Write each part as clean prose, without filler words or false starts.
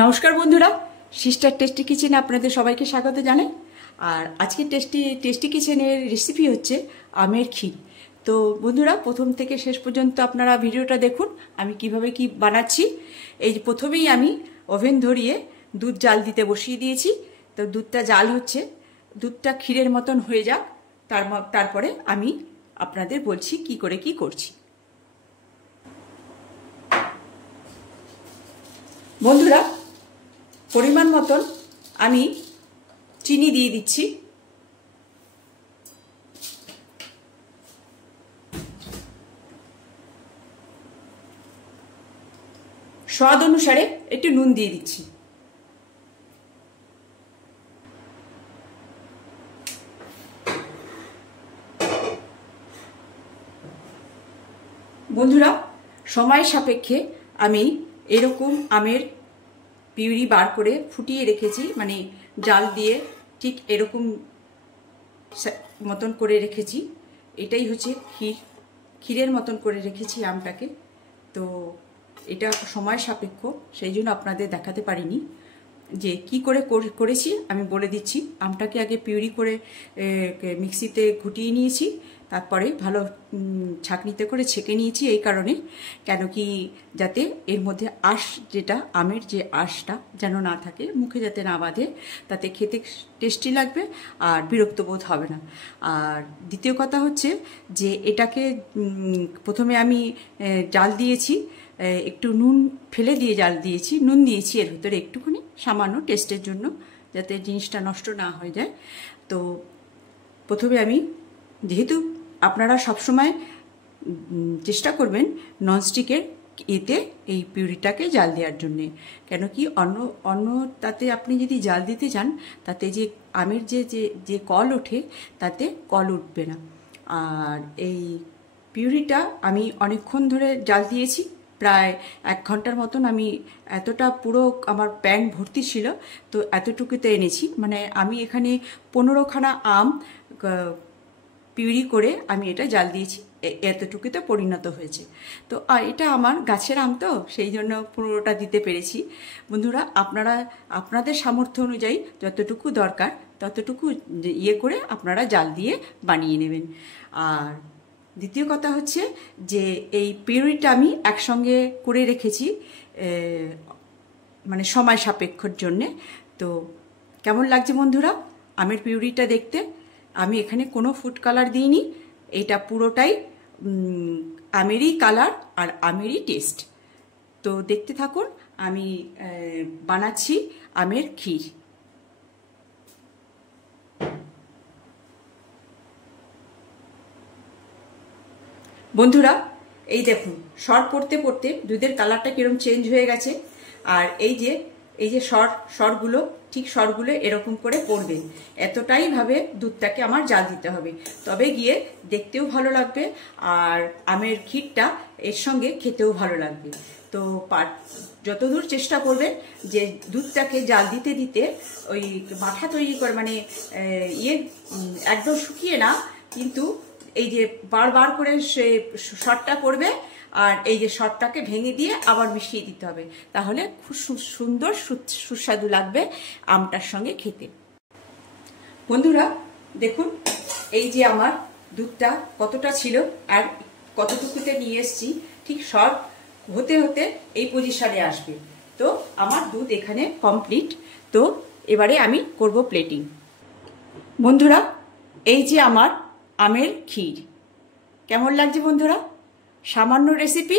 নমস্কার বন্ধুরা, sister tasty কিচেনে আপনাদের সবাইকে স্বাগত জানাই। আর আজকে টেস্টি কিচেনের রেসিপি হচ্ছে আমের ক্ষীর। তো বন্ধুরা, প্রথম থেকে শেষ পর্যন্ত আপনারা ভিডিওটা দেখুন আমি কিভাবে কি বানাচ্ছি। এই প্রথমেই আমি ওভেন ধরিয়ে দুধ জাল দিতে বসিয়ে দিয়েছি। তো দুধটা জাল হচ্ছে, দুধটা ক্ষীরের মতন হয়ে যাক, তারপরে আমি আপনাদের বলছি কি করে কি করছি। বন্ধুরা, পরিমাণ মতন আমি চিনি দিয়ে দিচ্ছি। স্বাদ অনুসারে একটু নুন দিয়ে দিচ্ছি। বন্ধুরা, সময় সাপেক্ষে আমি এরকম আমের পিউরি বার করে ফুটিয়ে রেখেছি, মানে জাল দিয়ে ঠিক এরকম মতন করে রেখেছি। এটাই হচ্ছে ক্ষীরের মতন করে রেখেছি আমটাকে। তো এটা সময় সাপেক্ষ, সেই জন্য আপনাদের দেখাতে পারিনি যে কি করে করেছি। আমি বলে দিচ্ছি। আমটাকে আগে পিউরি করে মিক্সিতে ঘুটিয়ে নিয়েছি, তারপরে ভালো ছাঁকনিতে করে ছেঁকে নিয়েছি। এই কারণে, কেন কি যাতে এর মধ্যে আঁশ, যেটা আমের যে আঁশটা যেন না থাকে, মুখে যাতে না বাঁধে, তাতে খেতে টেস্টি লাগবে আর বিরক্ত বোধ হবে না। আর দ্বিতীয় কথা হচ্ছে যে এটাকে প্রথমে আমি জাল দিয়েছি, একটু নুন ফেলে দিয়ে জাল দিয়েছি, নুন দিয়েছি এর ভিতরে একটুখানি সামান্য টেস্টের জন্য, যাতে জিনিসটা নষ্ট না হয়ে যায়। তো প্রথমে আমি, যেহেতু আপনারা সবসময় চেষ্টা করবেন ননস্টিকের এতে এই পিউরিটাকে জাল দেওয়ার জন্যে, কেন কি অন্য তাতে আপনি যদি জাল দিতে যান, তাতে যে আমের যে কল ওঠে, তাতে কল উঠবে না। আর এই পিউরিটা আমি অনেকক্ষণ ধরে জাল দিয়েছি, প্রায় 1 ঘন্টার মতন। আমি এতটা পুরো আমার প্যান ভর্তি ছিল, তো এতটুকুতে এনেছি। মানে আমি এখানে 15খানা আম পিউরি করে আমি এটা জাল দিয়েছি, এতটুকুতে পরিণত হয়েছে। তো এটা আমার গাছের আম, তো সেই জন্য পুরোটা দিতে পেরেছি। বন্ধুরা, আপনারা আপনাদের সামর্থ্য অনুযায়ী যতটুকু দরকার ততটুকু ইয়ে করে আপনারা জাল দিয়ে বানিয়ে নেবেন। আর দ্বিতীয় কথা হচ্ছে যে এই পিউরিটা আমি একসঙ্গে করে রেখেছি, মানে সময় সাপেক্ষর জন্যে। তো কেমন লাগছে বন্ধুরা আমের পিউরিটা দেখতে? আমি এখানে কোনো ফুড কালার দিইনি, এটা পুরোটাই আমেরই কালার আর আমেরই টেস্ট। তো দেখতে থাকুন, আমি বানাচ্ছি আমের ক্ষীর। বন্ধুরা, এই দেখুন, সর পড়তে পড়তে দুধের কালারটা কিরকম চেঞ্জ হয়ে গেছে। আর এই যে সরগুলো, ঠিক সরগুলো এরকম করে পড়বে, এতটাই ভাবে দুধটাকে আমার জাল দিতে হবে, তবে গিয়ে দেখতেও ভালো লাগবে আর আমের ক্ষীরটা এর সঙ্গে খেতেও ভালো লাগবে। তো যতদূর চেষ্টা করবেন যে দুধটাকে জাল দিতে দিতে ওই মাঠা তৈরি করে, মানে একদম শুকিয়ে না, কিন্তু এই যে বারবার করে সে শটটা পড়বে, আর এই যে শটটাকে ভেঙে দিয়ে আবার মিশিয়ে দিতে হবে, তাহলে খুব সুন্দর সুস্বাদু লাগবে আমটার সঙ্গে খেতে। বন্ধুরা দেখুন, এই যে আমার দুধটা কতটা ছিল আর কতটুকুতে নিয়ে এসছি, ঠিক শর্ট হতে হতে এই পজিশনে আসবে। তো আমার দুধ এখানে কমপ্লিট। তো এবারে আমি করব প্লেটিং। বন্ধুরা, এই যে আমার আমের ক্ষীর, কেমন লাগছে বন্ধুরা? সামান্য রেসিপি,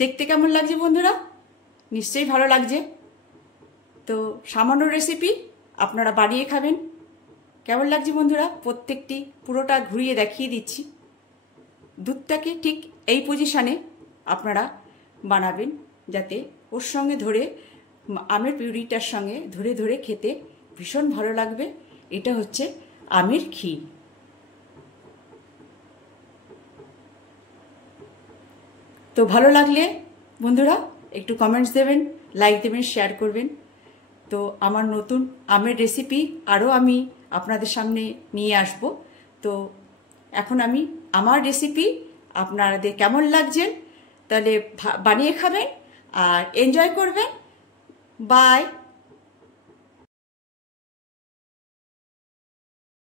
দেখতে কেমন লাগছে বন্ধুরা? নিশ্চয়ই ভালো লাগছে। তো সামান্য রেসিপি আপনারা বানিয়ে খাবেন। কেমন লাগছে বন্ধুরা? প্রত্যেকটি পুরোটা ঘুরিয়ে দেখিয়ে দিচ্ছি। দুধটাকে ঠিক এই পজিশনে আপনারা বানাবেন, যাতে ওর সঙ্গে ধরে, আমের পিউরিটার সঙ্গে ধরে ধরে খেতে ভীষণ ভালো লাগবে। এটা হচ্ছে আমের ক্ষীর। তো ভালো লাগলে বন্ধুরা একটু কমেন্টস দেবেন, লাইক দেবেন, শেয়ার করবেন। তো আমার নতুন আমের রেসিপি আরও আমি আপনাদের সামনে নিয়ে আসব। তো এখন আমি আমার রেসিপি আপনাদের কেমন লাগছে তাহলে বানিয়ে খাবেন আর এনজয় করবেন। বাই।